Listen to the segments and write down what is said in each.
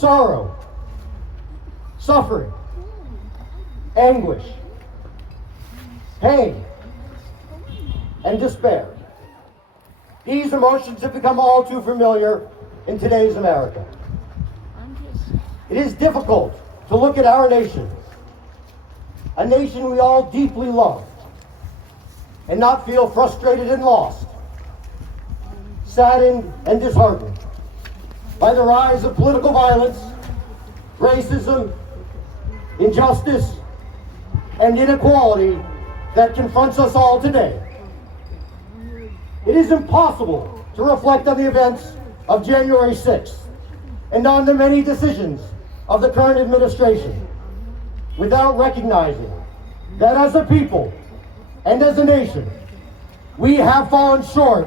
sorrow, suffering, anguish, pain, and despair. These emotions have become all too familiar in today's America. It is difficult to look at our nation, a nation we all deeply love, and not feel frustrated and lost, saddened and disheartened by the rise of political violence, racism, injustice, and inequality that confronts us all today. It is impossible to reflect on the events of January 6th and on the many decisions of the current administration without recognizing that as a people and as a nation, we have fallen short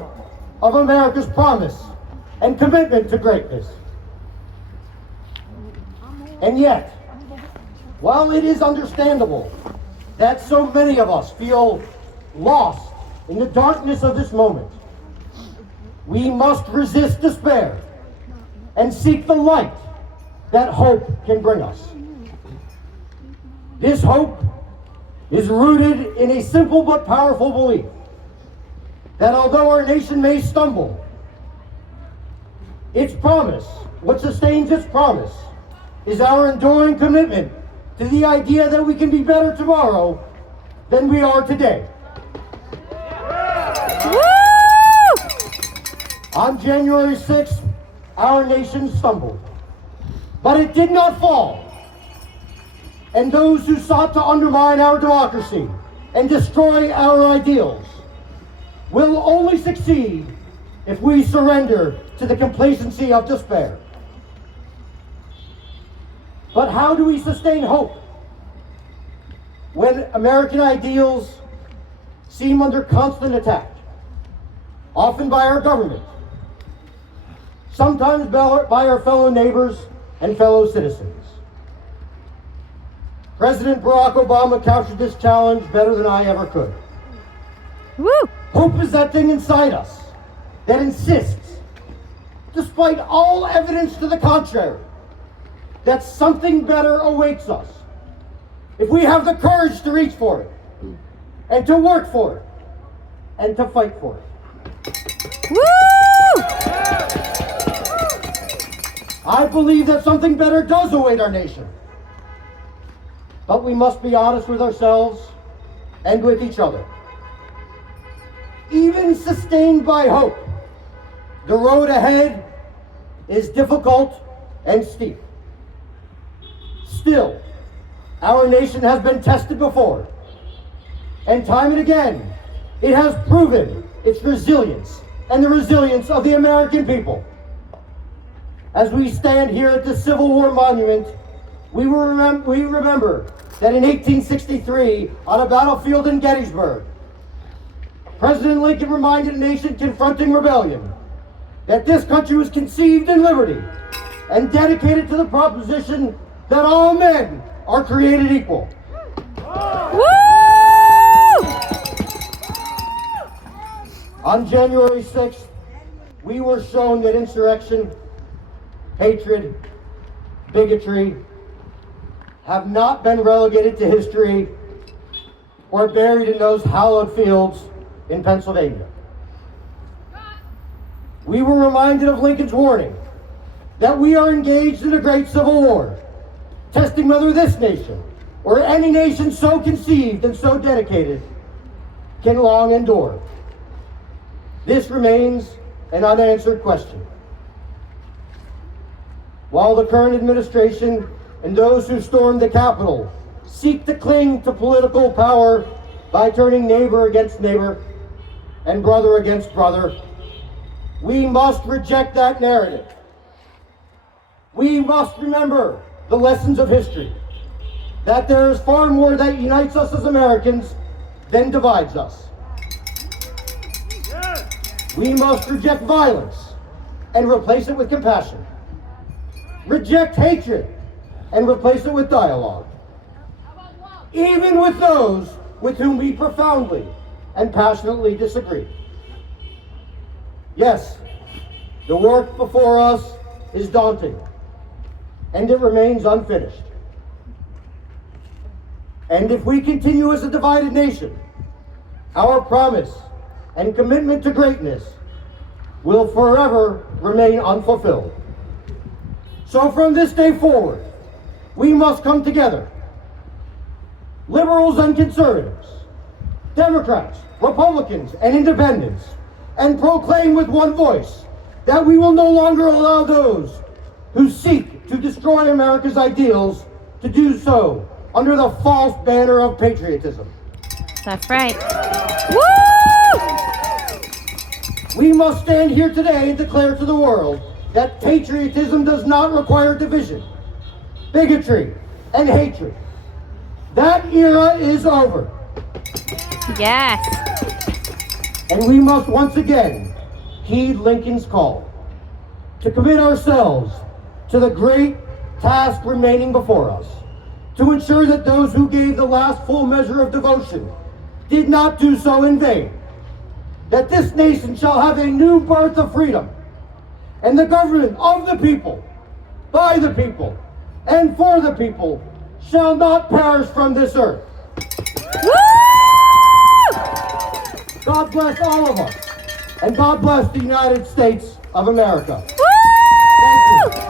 of America's promise and commitment to greatness. And yet, while it is understandable that so many of us feel lost in the darkness of this moment, we must resist despair and seek the light that hope can bring us. This hope is rooted in a simple but powerful belief that although our nation may stumble, its promise, what sustains its promise, is our enduring commitment to the idea that we can be better tomorrow than we are today. Woo! On January 6th, our nation stumbled, but it did not fall. And those who sought to undermine our democracy and destroy our ideals will only succeed if we surrender to the complacency of despair. But how do we sustain hope when American ideals seem under constant attack, often by our government, sometimes by our fellow neighbors and fellow citizens? President Barack Obama captured this challenge better than I ever could. Woo! Hope is that thing inside us that insists, despite all evidence to the contrary, that something better awaits us if we have the courage to reach for it and to work for it and to fight for it. Woo! I believe that something better does await our nation. But we must be honest with ourselves and with each other. Even sustained by hope, the road ahead is difficult and steep. Still, our nation has been tested before, and time and again, it has proven its resilience and the resilience of the American people. As we stand here at the Civil War Monument, we remember that in 1863, on a battlefield in Gettysburg, President Lincoln reminded a nation confronting rebellion that this country was conceived in liberty and dedicated to the proposition that all men are created equal. Woo! On January 6th, we were shown that insurrection, hatred, bigotry have not been relegated to history or buried in those hallowed fields in Pennsylvania. We were reminded of Lincoln's warning that we are engaged in a great civil war, testing whether this nation, or any nation so conceived and so dedicated, can long endure. This remains an unanswered question. While the current administration and those who stormed the Capitol seek to cling to political power by turning neighbor against neighbor and brother against brother, we must reject that narrative. We must remember the lessons of history, that there is far more that unites us as Americans than divides us. We must reject violence and replace it with compassion. Reject hatred and replace it with dialogue, even with those with whom we profoundly and passionately disagree. Yes, the work before us is daunting, and it remains unfinished. And if we continue as a divided nation, our promise and commitment to greatness will forever remain unfulfilled. So from this day forward, we must come together, liberals and conservatives, Democrats, Republicans, and independents, and proclaim with one voice that we will no longer allow those who seek to destroy America's ideals to do so under the false banner of patriotism. That's right. Woo! We must stand here today and declare to the world that patriotism does not require division, bigotry, and hatred. That era is over. Yes. And we must once again heed Lincoln's call to commit ourselves to the great task remaining before us, to ensure that those who gave the last full measure of devotion did not do so in vain, that this nation shall have a new birth of freedom, and the government of the people, by the people, and for the people shall not perish from this earth. Woo! God bless all of us, and God bless the United States of America. Woo! Thank you.